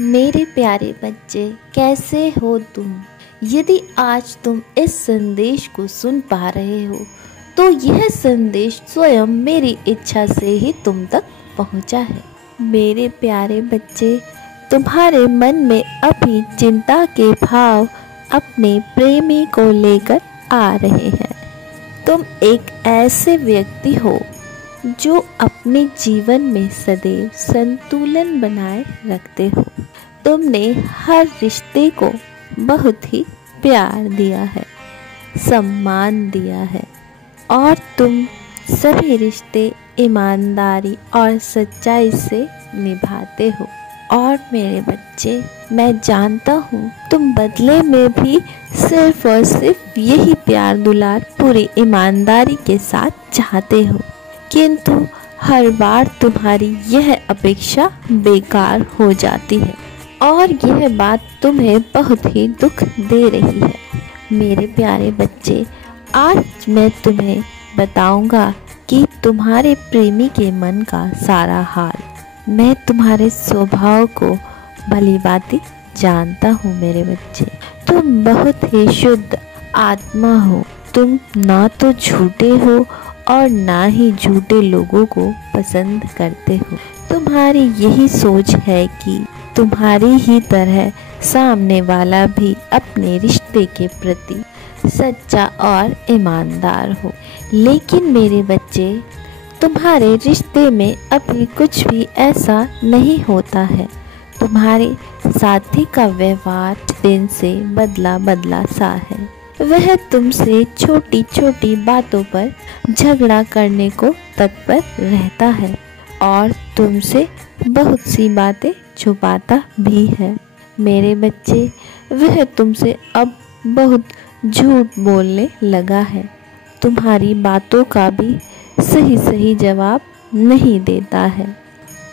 मेरे प्यारे बच्चे, कैसे हो तुम। यदि आज तुम इस संदेश को सुन पा रहे हो तो यह संदेश स्वयं मेरी इच्छा से ही तुम तक पहुंचा है। मेरे प्यारे बच्चे, तुम्हारे मन में अभी चिंता के भाव अपने प्रेमी को लेकर आ रहे हैं। तुम एक ऐसे व्यक्ति हो जो अपने जीवन में सदैव संतुलन बनाए रखते हो। तुमने हर रिश्ते को बहुत ही प्यार दिया है, सम्मान दिया है और तुम सभी रिश्ते ईमानदारी और सच्चाई से निभाते हो। और मेरे बच्चे, मैं जानता हूँ तुम बदले में भी सिर्फ और सिर्फ यही प्यार दुलार पूरी ईमानदारी के साथ चाहते हो, किंतु हर बार तुम्हारी यह अपेक्षा बेकार हो जाती है और यह बात तुम्हें बहुत ही दुख दे रही है। मेरे प्यारे बच्चे, आज मैं तुम्हें बताऊंगा कि तुम्हारे प्रेमी के मन का सारा हाल। मैं तुम्हारे स्वभाव को भली भांति जानता हूँ मेरे बच्चे। तुम बहुत ही शुद्ध आत्मा हो। तुम ना तो झूठे हो और ना ही झूठे लोगों को पसंद करते हो। तुम्हारी यही सोच है कि तुम्हारी ही तरह सामने वाला भी अपने रिश्ते के प्रति सच्चा और ईमानदार हो। लेकिन मेरे बच्चे, तुम्हारे रिश्ते में अभी कुछ भी ऐसा नहीं होता है। तुम्हारे साथी का व्यवहार दिन से बदला बदला सा है। वह तुमसे छोटी छोटी बातों पर झगड़ा करने को तत्पर रहता है और तुमसे बहुत सी बातें छुपाता भी है। मेरे बच्चे, वह तुमसे अब बहुत झूठ बोलने लगा है। तुम्हारी बातों का भी सही सही जवाब नहीं देता है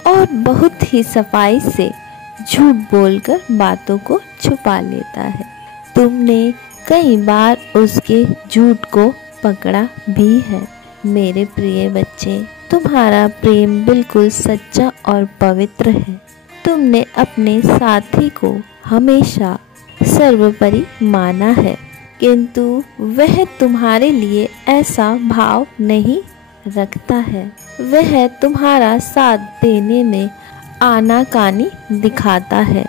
और बहुत ही सफाई से झूठ बोलकर बातों को छुपा लेता है। तुमने कई बार उसके झूठ को पकड़ा भी है। मेरे प्रिय बच्चे, तुम्हारा प्रेम बिल्कुल सच्चा और पवित्र है। तुमने अपने साथी को हमेशा सर्वोपरि माना है, किंतु वह तुम्हारे लिए ऐसा भाव नहीं रखता है। वह तुम्हारा साथ देने में आनाकानी दिखाता है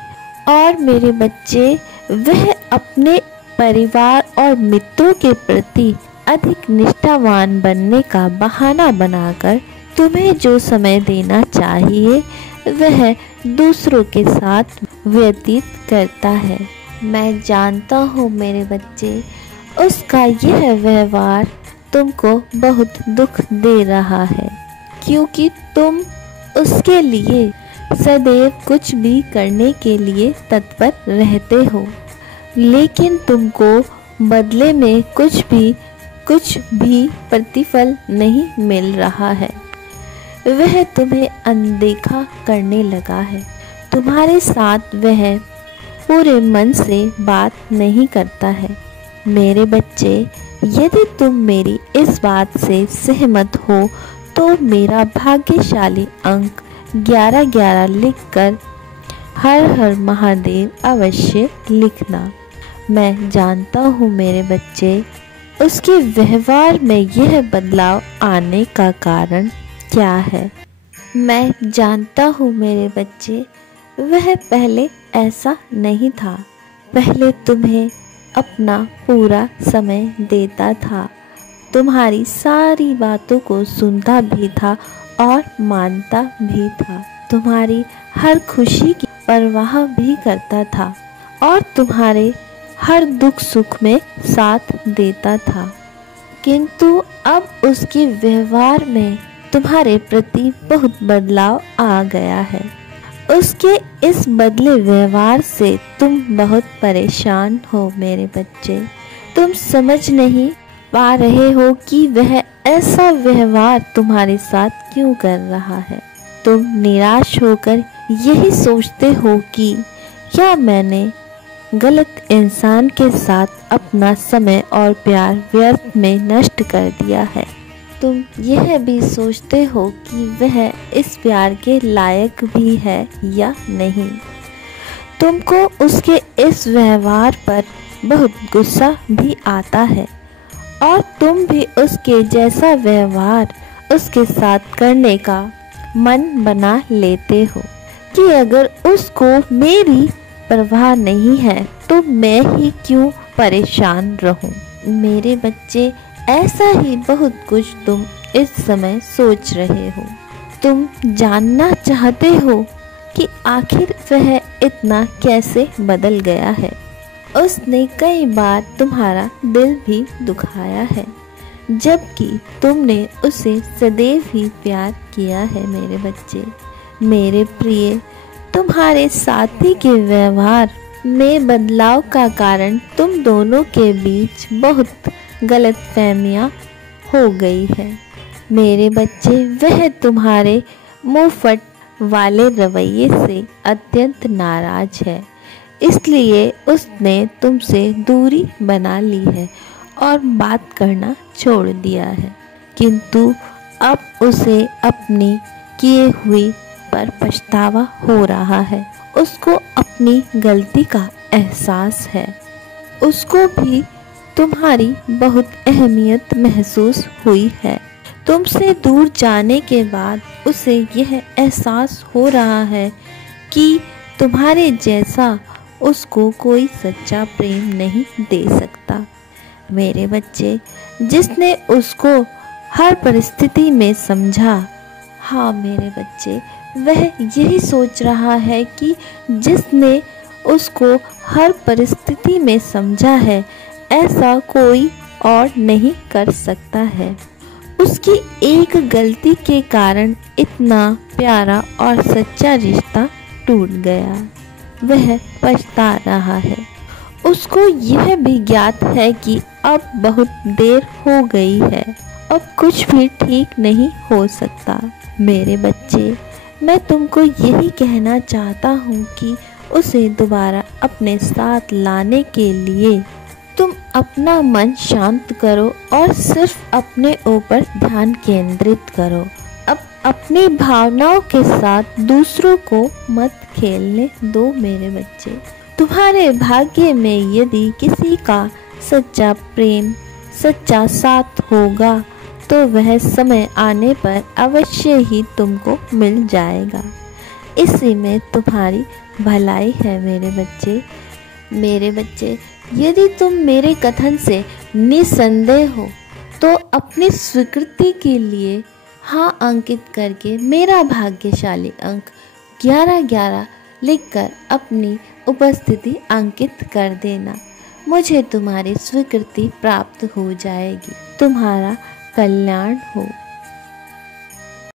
और मेरे बच्चे, वह अपने परिवार और मित्रों के प्रति अधिक निष्ठावान बनने का बहाना बनाकर तुम्हें जो समय देना चाहिए वह दूसरों के साथ व्यतीत करता है। मैं जानता हूँ मेरे बच्चे, उसका यह व्यवहार तुमको बहुत दुख दे रहा है, क्योंकि तुम उसके लिए सदैव कुछ भी करने के लिए तत्पर रहते हो, लेकिन तुमको बदले में कुछ भी प्रतिफल नहीं मिल रहा है। वह तुम्हें अनदेखा करने लगा है। तुम्हारे साथ वह पूरे मन से बात नहीं करता है। मेरे बच्चे, यदि तुम मेरी इस बात से सहमत हो तो मेरा भाग्यशाली अंक 1111 लिखकर हर हर महादेव अवश्य लिखना। मैं जानता हूँ मेरे बच्चे, उसके व्यवहार में यह बदलाव आने का कारण क्या है। मैं जानता हूँ मेरे बच्चे, वह पहले ऐसा नहीं था। पहले तुम्हें अपना पूरा समय देता था, तुम्हारी सारी बातों को सुनता भी था और मानता भी था। तुम्हारी हर खुशी की परवाह भी करता था और तुम्हारे हर दुख सुख में साथ देता था। किंतु अब उसके व्यवहार में तुम्हारे प्रति बहुत बदलाव आ गया है। उसके इस बदले व्यवहार से तुम बहुत परेशान हो मेरे बच्चे। तुम समझ नहीं पा रहे हो कि वह ऐसा व्यवहार तुम्हारे साथ क्यों कर रहा है। तुम निराश होकर यही सोचते हो कि क्या मैंने गलत इंसान के साथ अपना समय और प्यार व्यर्थ में नष्ट कर दिया है। तुम यह भी सोचते हो कि वह इस प्यार के लायक भी है या नहीं। तुमको उसके इस व्यवहार पर बहुत गुस्सा भी आता है और तुम भी उसके जैसा व्यवहार उसके साथ करने का मन बना लेते हो कि अगर उसको मेरी परवाह नहीं है तो मैं ही क्यों परेशान रहूं। मेरे बच्चे, ऐसा ही बहुत कुछ तुम इस समय सोच रहे हो। तुम जानना चाहते हो कि आखिर वह इतना कैसे बदल गया है। उसने कई बार तुम्हारा दिल भी दुखाया है, जबकि तुमने उसे सदैव ही प्यार किया है। मेरे बच्चे, मेरे प्रिय, तुम्हारे साथी के व्यवहार में बदलाव का कारण तुम दोनों के बीच बहुत गलतफहमियां हो गई है। मेरे बच्चे, वह तुम्हारे मुंहफट वाले रवैये से अत्यंत नाराज है, इसलिए उसने तुमसे दूरी बना ली है और बात करना छोड़ दिया है। किंतु अब उसे अपनी किए हुई पर पछतावा हो रहा है। उसको अपनी गलती का एहसास है। उसको भी तुम्हारी बहुत अहमियत महसूस हुई है। तुमसे दूर जाने के बाद उसे यह एहसास हो रहा है कि तुम्हारे जैसा उसको कोई सच्चा प्रेम नहीं दे सकता। मेरे बच्चे, जिसने उसको हर परिस्थिति में समझा, हाँ मेरे बच्चे, वह यही सोच रहा है कि जिसने उसको हर परिस्थिति में समझा है, ऐसा कोई और नहीं कर सकता है। उसकी एक गलती के कारण इतना प्यारा और सच्चा रिश्ता टूट गया। वह पछता रहा है। उसको यह भी ज्ञात है कि अब बहुत देर हो गई है, अब कुछ भी ठीक नहीं हो सकता। मेरे बच्चे, मैं तुमको यही कहना चाहता हूँ कि उसे दोबारा अपने साथ लाने के लिए तुम अपना मन शांत करो और सिर्फ अपने ऊपर ध्यान केंद्रित करो। अब अपनी भावनाओं के साथ दूसरों को मत खेलने दो। मेरे बच्चे, तुम्हारे भाग्य में यदि किसी का सच्चा प्रेम, सच्चा साथ होगा तो वह समय आने पर अवश्य ही तुमको मिल जाएगा। इसी में तुम्हारी भलाई है। मेरे बच्चे, यदि तुम मेरे कथन से निसंदेह हो तो अपनी स्वीकृति के लिए हाँ अंकित करके मेरा भाग्यशाली अंक 1111 लिखकर अपनी उपस्थिति अंकित कर देना। मुझे तुम्हारी स्वीकृति प्राप्त हो जाएगी। तुम्हारा कल्याण हो।